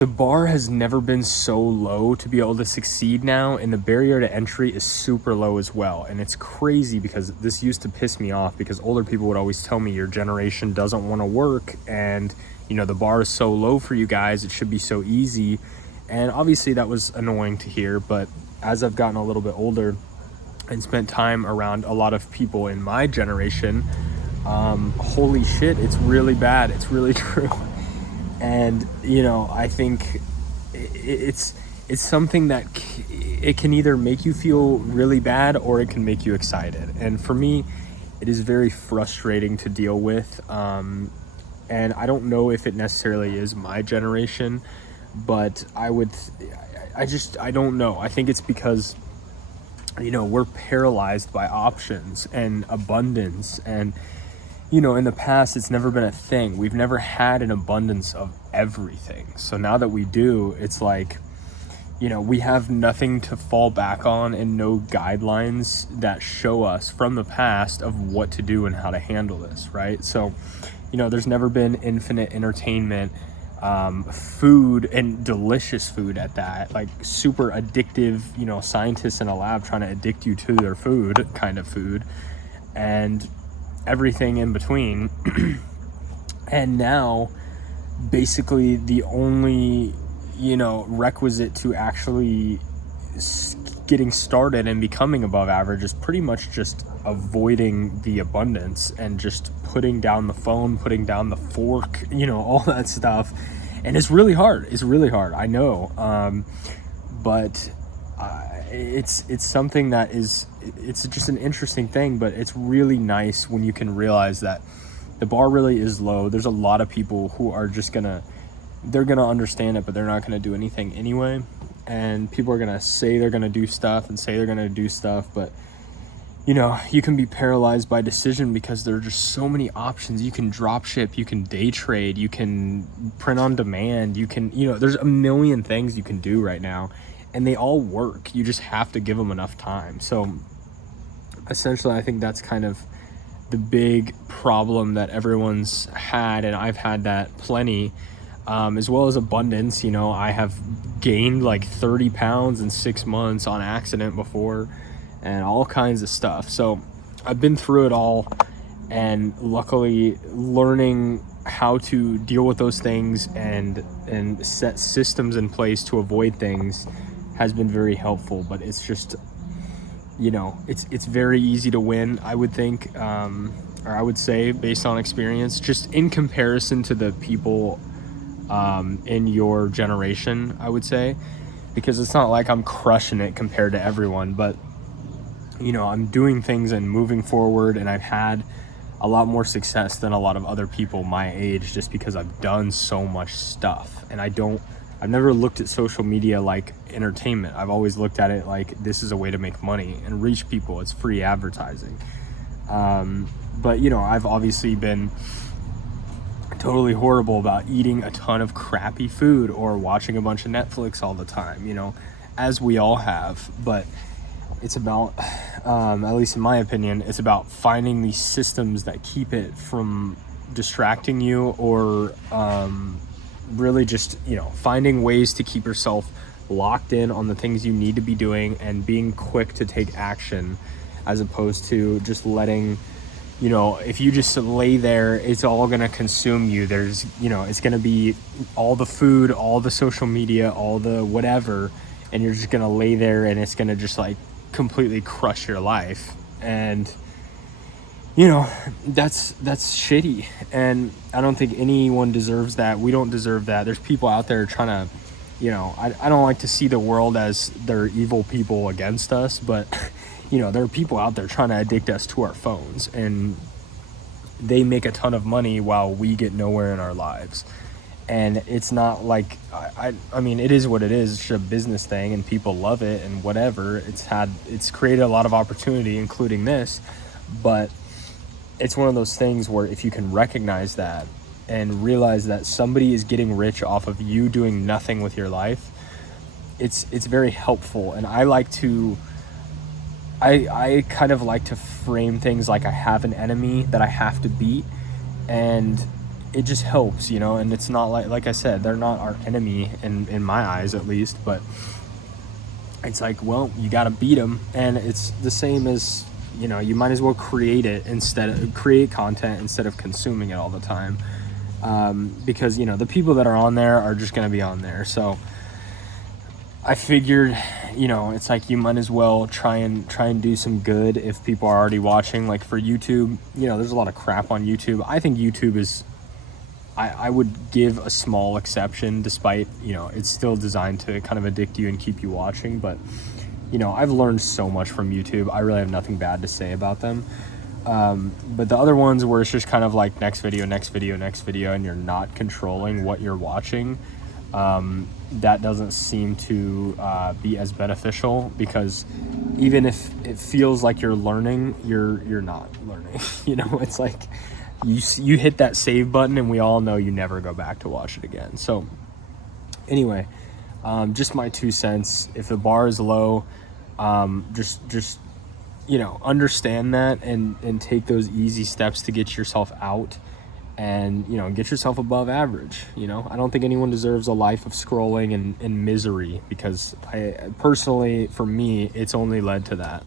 The bar has never been so low to be able to succeed now, and the barrier to entry is super low as well. And it's crazy because this used to piss me off because older people would always tell me your generation doesn't want to work, and the bar is so low for you guys, it should be so easy. And obviously that was annoying to hear, but as I've gotten a little bit older and spent time around a lot of people in my generation, holy shit, it's really bad. It's really true. And I think it's something that it can either make you feel really bad or it can make you excited. And for me, it is very frustrating to deal with. And I don't know if it necessarily is my generation, but I don't know. I think it's because we're paralyzed by options and abundance, and in the past, it's never been a thing. We've never had an abundance of everything. So now that we do, it's like, we have nothing to fall back on and no guidelines that show us from the past of what to do and how to handle this, right? So, there's never been infinite entertainment, food, and delicious food at that, like super addictive, scientists in a lab trying to addict you to their food, kind of food, and everything in between. And now basically the only requisite to actually getting started and becoming above average is pretty much just avoiding the abundance and just putting down the phone, putting down the fork, all that stuff. And it's really hard, I know, but it's something that it's just an interesting thing. But it's really nice when you can realize that the bar really is low. There's a lot of people who are just they're gonna understand it, but they're not gonna do anything anyway. And people are gonna say they're gonna do stuff and say they're gonna do stuff, but you can be paralyzed by decision because there are just so many options. You can drop ship, you can day trade, you can print on demand, you can there's a million things you can do right now, and they all work. You just have to give them enough time. So essentially, I think that's kind of the big problem that everyone's had, and I've had that plenty, as well as abundance. I have gained like 30 pounds in 6 months on accident before, and all kinds of stuff. So I've been through it all, and luckily learning how to deal with those things and set systems in place to avoid things has been very helpful. But it's just it's very easy to win, I would think, or I would say, based on experience, just in comparison to the people in your generation, I would say, because it's not like I'm crushing it compared to everyone, but I'm doing things and moving forward, and I've had a lot more success than a lot of other people my age, just because I've done so much stuff. And I've never looked at social media like entertainment. I've always looked at it like this is a way to make money and reach people. It's free advertising. But I've obviously been totally horrible about eating a ton of crappy food or watching a bunch of Netflix all the time, as we all have. But it's about, at least in my opinion, it's about finding these systems that keep it from distracting you, or really just finding ways to keep yourself locked in on the things you need to be doing and being quick to take action, as opposed to just letting if you just lay there, it's all gonna consume you. There's it's gonna be all the food, all the social media, all the whatever, and you're just gonna lay there, and it's gonna just like completely crush your life. And that's shitty, and I don't think anyone deserves that. We don't deserve that. There's people out there trying to I don't like to see the world as they're evil people against us, but there are people out there trying to addict us to our phones, and they make a ton of money while we get nowhere in our lives. And it's not like, I mean, it is what it is. It's just a business thing, and people love it and whatever. It's created a lot of opportunity, including this, but it's one of those things where if you can recognize that and realize that somebody is getting rich off of you doing nothing with your life, it's very helpful. And I kind of like to frame things like I have an enemy that I have to beat, and it just helps, you know. And it's not like I said, they're not our enemy in my eyes, at least, but it's like, well, you got to beat them. And it's the same as, you know, you might as well create content instead of consuming it all the time, because, you know, the people that are on there are just going to be on there. So I figured, you know, it's like you might as well try and do some good if people are already watching. Like for YouTube, you know, there's a lot of crap on YouTube. I think YouTube is, I would give a small exception, despite, you know, it's still designed to kind of addict you and keep you watching. But, you know, I've learned so much from YouTube. I really have nothing bad to say about them. But the other ones where it's just kind of like next video, and you're not controlling what you're watching, that doesn't seem to be as beneficial, because even if it feels like you're learning, you're not learning. You know, it's like you hit that save button and we all know you never go back to watch it again. So anyway, just my 2 cents. If the bar is low, just you know, understand that and take those easy steps to get yourself out and, you know, get yourself above average. You know, I don't think anyone deserves a life of scrolling and misery, because I personally, for me, it's only led to that.